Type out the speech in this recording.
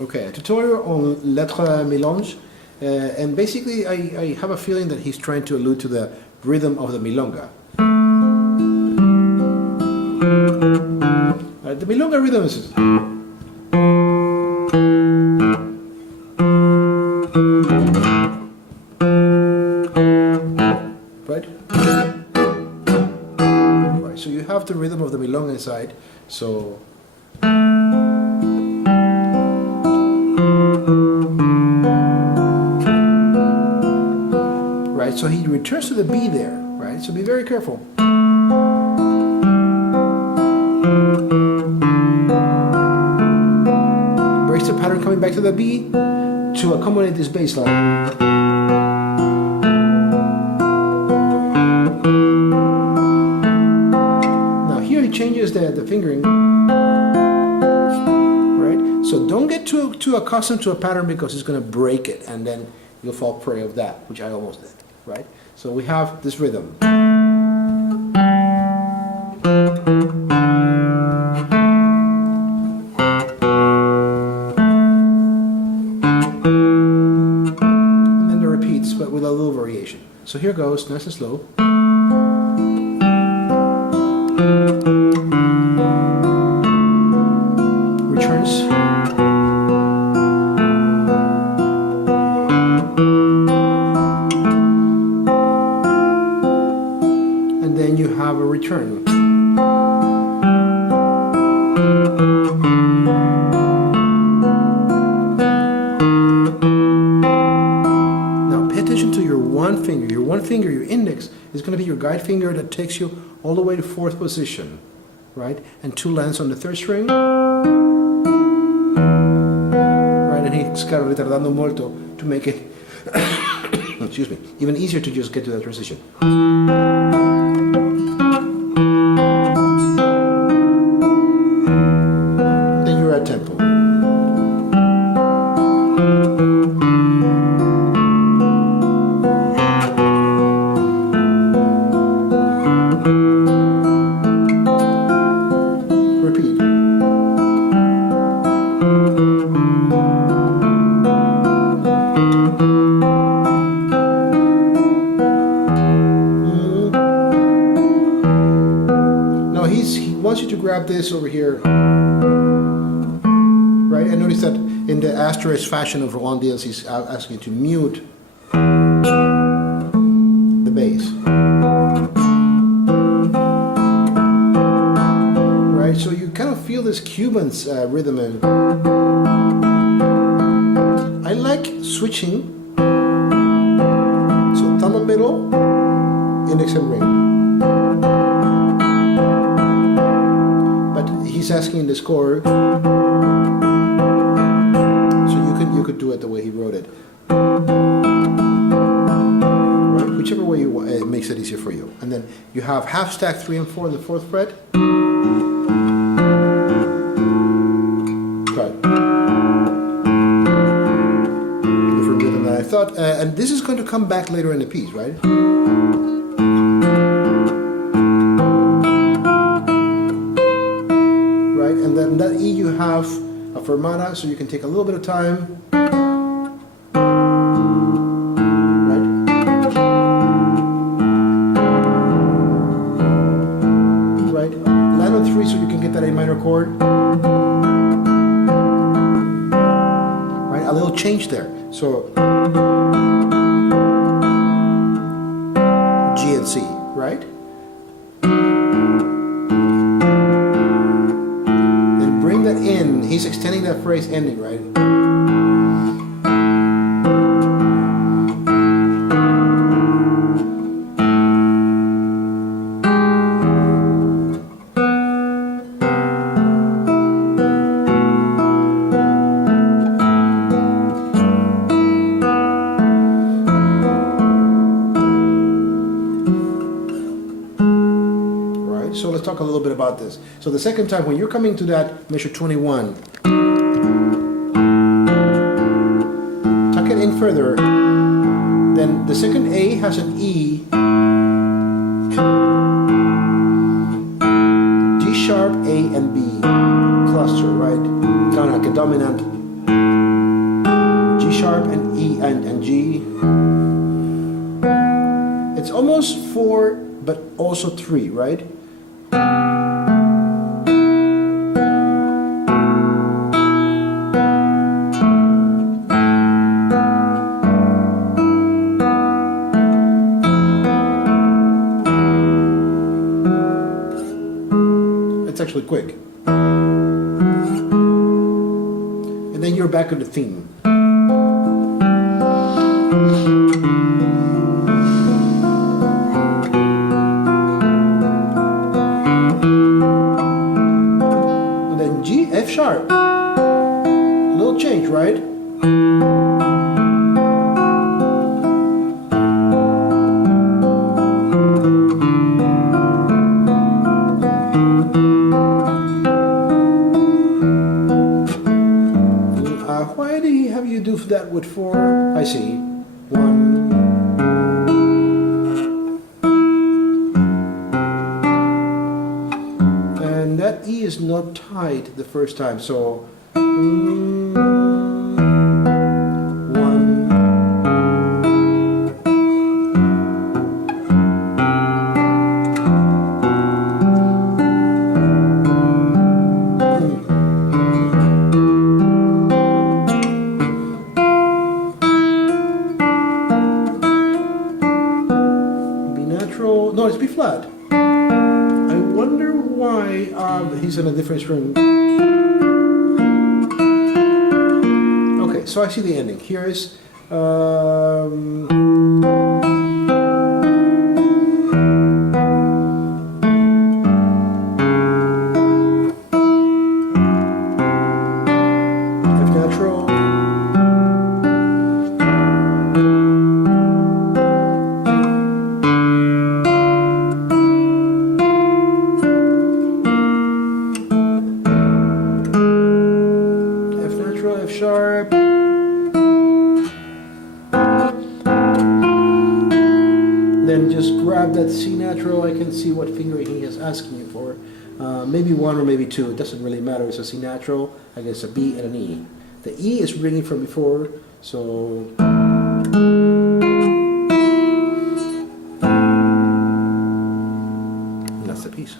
Okay, a tutorial on Lettre Mi-Longe, and basically I have a feeling that he's trying to allude to the rhythm of the milonga. The milonga rhythm is right? Right, so you have the rhythm of the milonga inside, so right, so he returns to the B there, right? So be very careful. Breaks the pattern coming back to the B to accommodate this bass line. Now here he changes the fingering, right? So don't get too accustomed to a pattern because it's going to break it and then you'll fall prey of that, which I almost did, right? So we have this rhythm. And then the repeats, but with a little variation. So here goes, nice and slow. Returns. And then you have a return. Now pay attention to your one finger. Your one finger, your index, is going to be your guide finger that takes you all the way to fourth position, right? And two lands on the third string. Right, and he's kind of retardando molto to make it excuse me, even easier to just get to that transition. Then you're at tempo. Repeat. He wants you to grab this over here, right? And notice that in the asterisk fashion of Roland deals, he's asking you to mute the bass, right? So you kind of feel this Cuban rhythm, and I like switching. So thumb and middle, index and ring. He's asking the score, so you could do it the way he wrote it, right? Whichever way you want, it makes it easier for you. And then you have half stack 3 and 4 on the 4th fret. Right. Different rhythm than I thought, and this is going to come back later in the piece, right? And then that E you have a fermata, so you can take a little bit of time. Right? Right? Land on 3 so you can get that A minor chord. Right? A little change there. So G and C, right? In, he's extending that phrase ending, right? So let's talk a little bit about this. So the second time, when you're coming to that measure 21, tuck it in further, then the second A has an E, G sharp, A and B cluster, right? Kind of like a dominant G sharp and E and G. It's almost 4, but also 3, right? It's actually quick. And then you're back on the theme. And then G, F sharp. A little change, right? Why did he have you do that with 4? I see. 1. And that E is not tight the first time, so 1. No, it's B flat. I wonder why he's in a different string. Okay, so I see the ending. Here is F natural. F sharp, then just grab that C natural. I can see what finger he is asking you for. Maybe 1 or maybe 2, it doesn't really matter. It's a C natural, I guess a B and an E. The E is ringing from before, so that's the piece.